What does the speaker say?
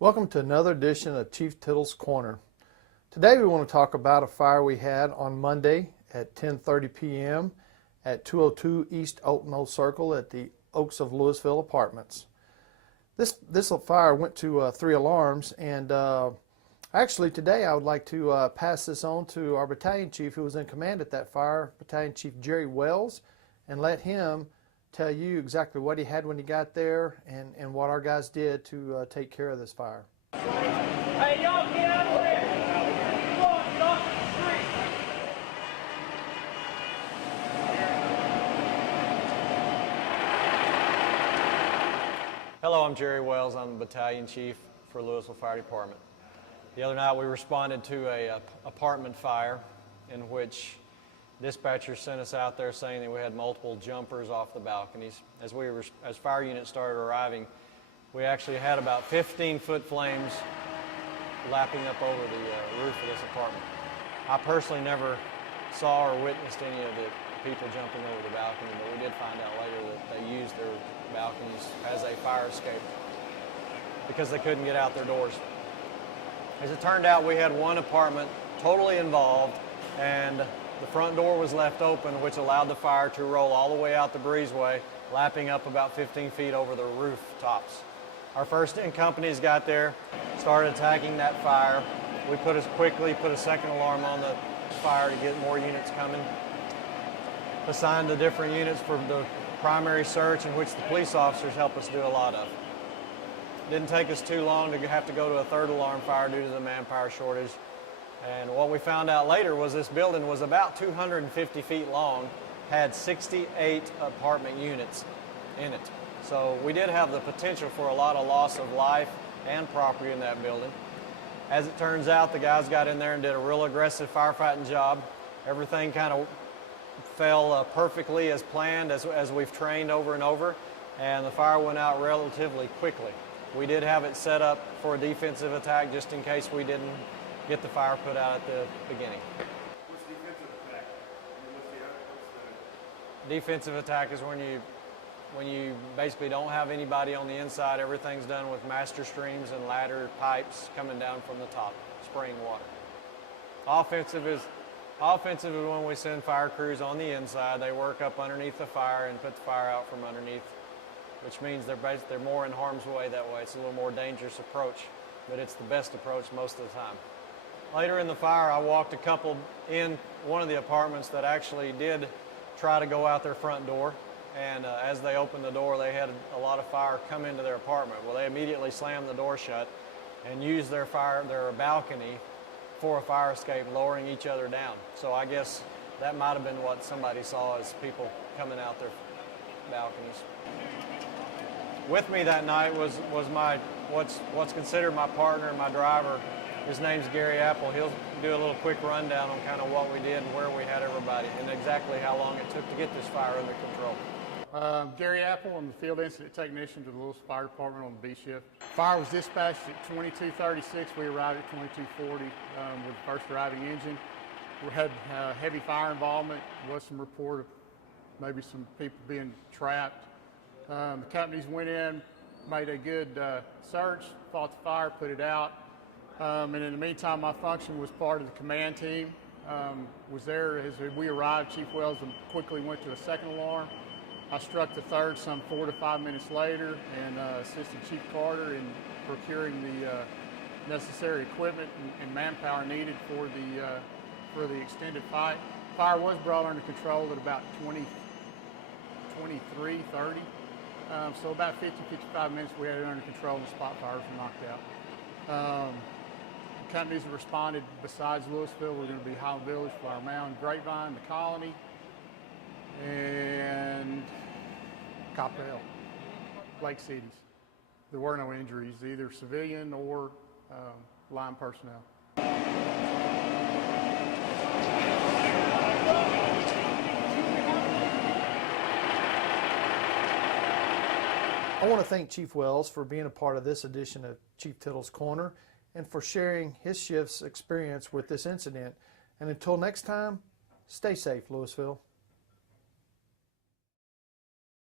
Welcome to another edition of Chief Tittle's Corner. Today we want to talk about a fire we had on Monday at 10:30 p.m. at 202 East Oakton Old Circle at the Oaks of Louisville Apartments. This fire went to 3 alarms, and actually today I would like to pass this on to our battalion chief who was in command at that fire, Battalion Chief Jerry Wells, and let him tell you exactly what he had when he got there and what our guys did to take care of this fire. Hey, y'all get out of here! Come on, get off the street! Hello, I'm Jerry Wells. I'm the battalion chief for Louisville Fire Department. The other night we responded to a apartment fire in which dispatchers sent us out there saying that we had multiple jumpers off the balconies. As fire units started arriving, we actually had about 15-foot flames lapping up over the roof of this apartment. I personally never saw or witnessed any of the people jumping over the balcony, but we did find out later that they used their balconies as a fire escape because they couldn't get out their doors. As it turned out, we had one apartment totally involved, and the front door was left open, which allowed the fire to roll all the way out the breezeway, lapping up about 15 feet over the rooftops. Our first in companies got there, started attacking that fire. We quickly put a second alarm on the fire to get more units coming. Assigned the different units for the primary search, in which the police officers help us do a lot of. Didn't take us too long to have to go to a third alarm fire due to the manpower shortage. And what we found out later was this building was about 250 feet long, had 68 apartment units in it. So we did have the potential for a lot of loss of life and property in that building. As it turns out, the guys got in there and did a real aggressive firefighting job. Everything kind of fell perfectly as planned, as we've trained over and over, and the fire went out relatively quickly. We did have it set up for a defensive attack just in case we didn't get the fire put out at the beginning. What's defensive attack? Defensive attack is when you basically don't have anybody on the inside. Everything's done with master streams and ladder pipes coming down from the top, spraying water. Offensive is when we send fire crews on the inside. They work up underneath the fire and put the fire out from underneath, which means they're more in harm's way that way. It's a little more dangerous approach, but it's the best approach most of the time. Later in the fire, I walked a couple in one of the apartments that actually did try to go out their front door, and as they opened the door, they had a lot of fire come into their apartment. Well, they immediately slammed the door shut and used their balcony for a fire escape, lowering each other down. So I guess that might have been what somebody saw as people coming out their balconies. With me that night was what's considered my partner, my driver. His name's Gary Apple. He'll do a little quick rundown on kind of what we did and where we had everybody and exactly how long it took to get this fire under control. Gary Apple, I'm the field incident technician to the Louisville Fire Department on the B shift. Fire was dispatched at 2236. We arrived at 2240 with the first arriving engine. We had heavy fire involvement. There was some report of maybe some people being trapped. The companies went in, made a good search, fought the fire, put it out. And in the meantime, my function was part of the command team. Was there as we arrived. Chief Wells quickly went to a second alarm. I struck the third some 4 to 5 minutes later and assisted Chief Carter in procuring the necessary equipment and manpower needed for the extended fight. Fire was brought under control at about 23:30. So about 50-55 minutes we had it under control and the spot fires were knocked out. Companies that responded besides Louisville were going to be Highland Village, Flower Mound, Grapevine, the Colony, and Coppell, Lake Cities. There were no injuries, either civilian or line personnel. I want to thank Chief Wells for being a part of this edition of Chief Tittle's Corner and for sharing his shift's experience with this incident. And until next time, stay safe, Louisville.